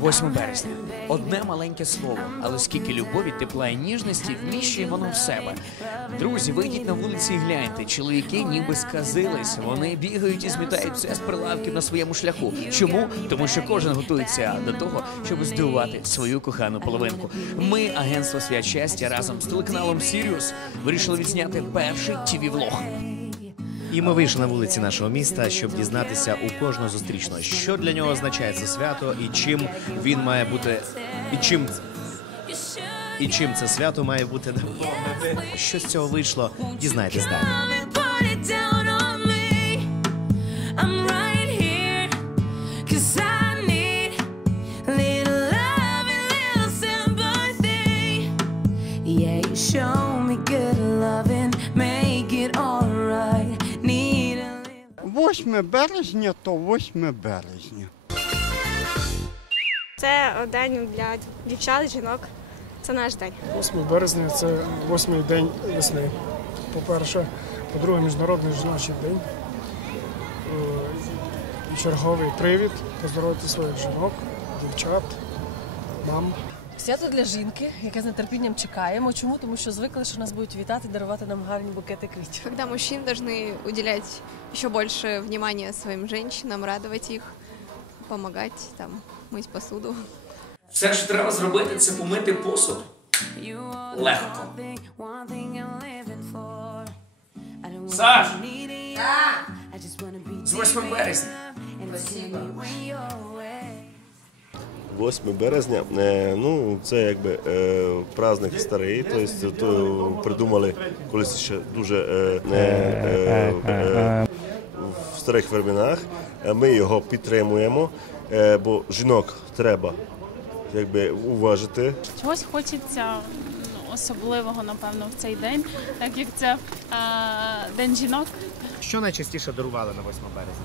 8 березня. Одне маленьке слово, але скільки любові, тепла і ніжності вміщує воно в себе. Друзі, вийдіть на вулиці і гляньте. Чоловіки ніби сказились. Вони бігають і змітають все з прилавків на своєму шляху. Чому? Тому що кожен готується до того, щоб здивувати свою кохану половинку. Ми, агентство свят щастя, разом з телеканалом Сіріус вирішили відзняти перший tv влог І ми вийшли на вулиці нашого міста, щоб дізнатися у кожного зустрічного, що для нього означає це свято і чим він має бути, і чим і чим це свято має бути наповнене. Що з цього вийшло, дізнайтесь далі. Come 8 березня то 8 березня. Це день для дівчат, жінок. Це наш день. 8 березня це восьмий день весни. По-перше, по-друге, міжнародний жіночий день. Е, І черговий привід поздоровити своїх жінок, дівчат, мам. Свято для жінки, яке з нетерпінням чекаємо. Чому? Тому що звикли, що нас будуть вітати, дарувати нам гарні букети квітів. Когда мужчин должны уделять еще больше внимания своим женщинам, радовать их, помогать, там, мыть посуду. Все, що треба зробити, це помити посуд. Легко. Саш! З 8 березня. and 8 березня, е, ну це якби е, праздник старий, тобто то придумали колись ще дуже е, е, е, е, в старих временах. Ми його підтримуємо, бо жінок треба якби уважити. Чогось хочеться ну, особливого, напевно, в цей день, так як це а, день жінок. Що найчастіше дарували на 8 березня?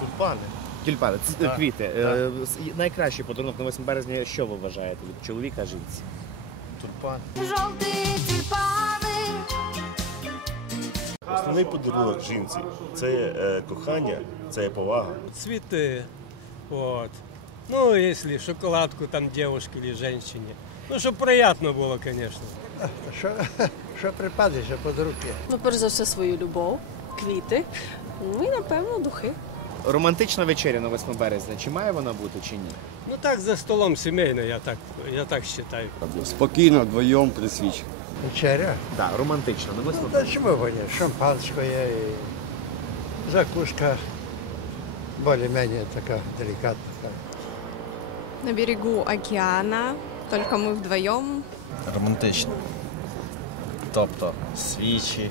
Тюльпани. Тюльпани, це квіти. Е, с- Найкращий подарунок на 8 березня, що ви вважаєте від чоловіка жінці? Тюльпан. Жовті тюльпани. Основний подарунок жінці це є е, кохання, це є повага. цветы, вот. Ну, если шоколадку там девушке или женщине. Ну, чтобы приятно было, конечно. Що, що припаде, що під руки? Ну, перш за все, свою любов, квіти. Ну і напевно духи. Романтична вечеря на 8 березня. Чи має вона бути, чи ні? Ну, так за столом семейно, я так, я так считаю. Спокійно, вдвоєм при свічі. Вечеря? Так, романтична на 8 Та чому вони? Шампанське і закуска більш-менш така делікатна. На берегу океана, только мы вдвоем. Романтично. Тобто свічі.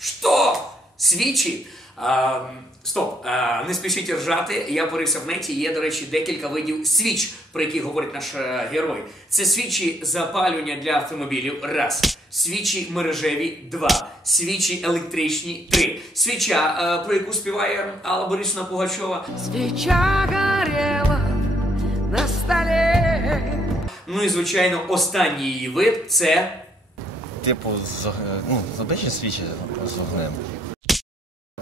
Що? Свічі? А, стоп, а, не спішіть ржати. Я порився в неті. Є, до речі, декілька видів свіч, про які говорить наш е, герой. Це свічі запалювання для автомобілів. Раз. Свічі мережеві два. Свічі електричні три. Свіча, е, про яку співає Алла Борисовна Пугачова. Свеча горела на столе. Ну і звичайно, останній її вид це Типу, з, ну, з свічі з огнем.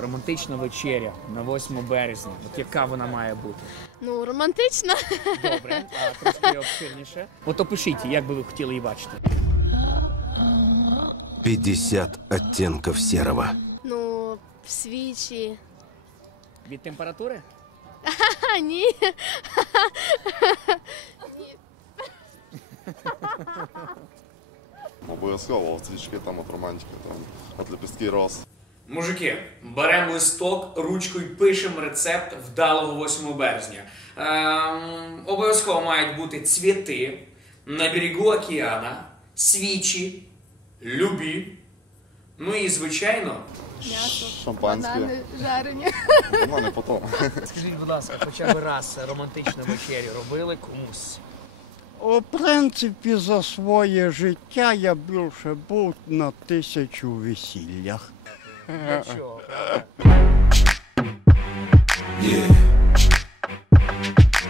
Романтична вечеря на 8 березня. От яка вона має бути? Ну, романтично. Добре, а трошки обширніше. От опишіть, як би ви хотіли її бачити. 50 оттенков серого. Ну, свічі. Від температури? А, ні. Обов'язково свічки там от романтики, там от лепестки роз. Мужики, беремо листок, ручку і пишемо рецепт вдалого 8 березня. Ем, обов'язково мають бути цвіти на берегу океана, свічі, любі. Ну і звичайно, Шампанське. жарені. Ну, не потім. скажіть, будь ласка, хоча б раз романтичну вечерю робили комусь. У принципі, за своє життя я більше був на тисячу весіллях.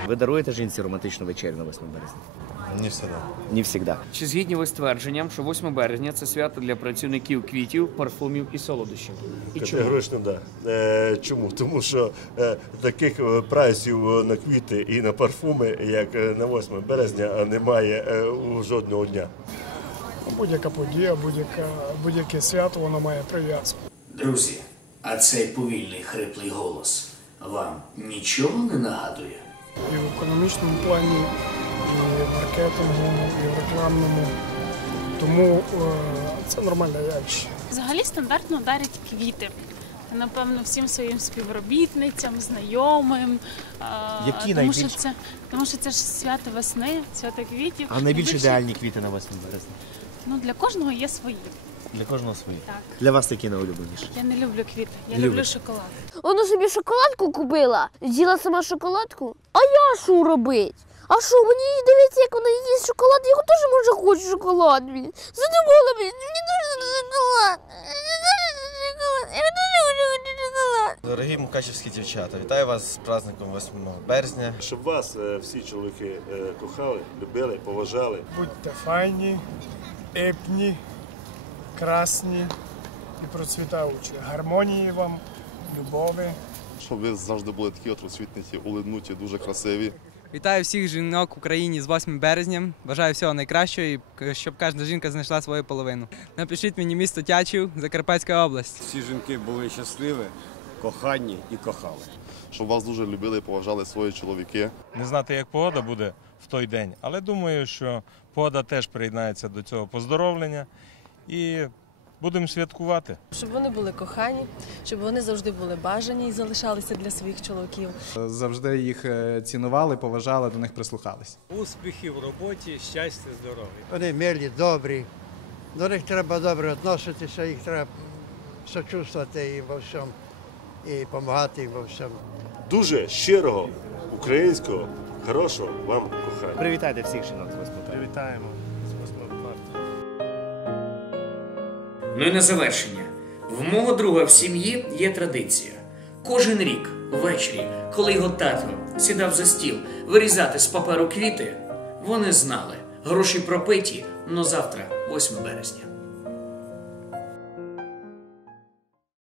Ви даруєте жінці романтичну вечерю на 8 березня? Не всегда. Не завжди. Чи згідні ви з твердженням, що 8 березня це свято для працівників квітів, парфумів і солодощів? І чому? Категорично да. Е, чому? Тому що е, таких е, прайсів на квіти і на парфуми, як е, на 8 березня, немає е, у жодного дня. Будь-яка подія, будь-яке свято, воно має прив'язку. Друзі, а цей повільний хриплий голос вам нічого не нагадує? І в економічному плані, і в маркетингу, і в рекламному. Тому е, це нормальне явище. Взагалі стандартно дарять квіти. Напевно, всім своїм співробітницям, знайомим. е, Які тому, найбільш- що це, тому що це ж свято весни, свято квітів. А найбільш ідеальні квіти на 8 березня? Ну, для кожного є свої. Для кожного свої. Так. Для вас які найулюбленіші? Я не люблю квіти, я Любите. люблю шоколад. Вона собі шоколадку купила, з'їла сама шоколадку. А я що робить? А що, мені дивиться, як вона їсть шоколад, я теж може хочу шоколад. Задумала, мені дуже. Мені шоколад. Дорогі мукачівські дівчата, вітаю вас з праздником 8 березня. Щоб вас е, всі чоловіки е, кохали, любили, поважали. Будьте файні, епні, красні і процвітаючі. Гармонії вам, любові. Щоб ви завжди були такі от розсвітниті, улибнуті, дуже красиві. Вітаю всіх жінок в Україні з 8 березня. Бажаю всього найкращого і щоб кожна жінка знайшла свою половину. Напишіть мені місто Тячів, Закарпатська область. Всі жінки були щасливі, кохані і кохали. Щоб вас дуже любили і поважали свої чоловіки. Не знати, як погода буде в той день, але думаю, що погода теж приєднається до цього поздоровлення і будемо святкувати. Щоб вони були кохані, щоб вони завжди були бажані і залишалися для своїх чоловіків. Завжди їх е, цінували, поважали, до них прислухались. Успіхів в роботі, щастя, здоров'я. Вони милі, добрі. До них треба добре відноситися, їх треба сочувствувати і во всьому, і допомагати їм во всьому. Дуже щирого, українського, хорошого вам кохання. Привітайте всіх жінок з Привітаємо Ну і на завершення. В мого друга в сім'ї є традиція. Кожен рік, ввечері, коли його тато сідав за стіл вирізати з паперу квіти, вони знали, гроші пропиті, но завтра 8 березня.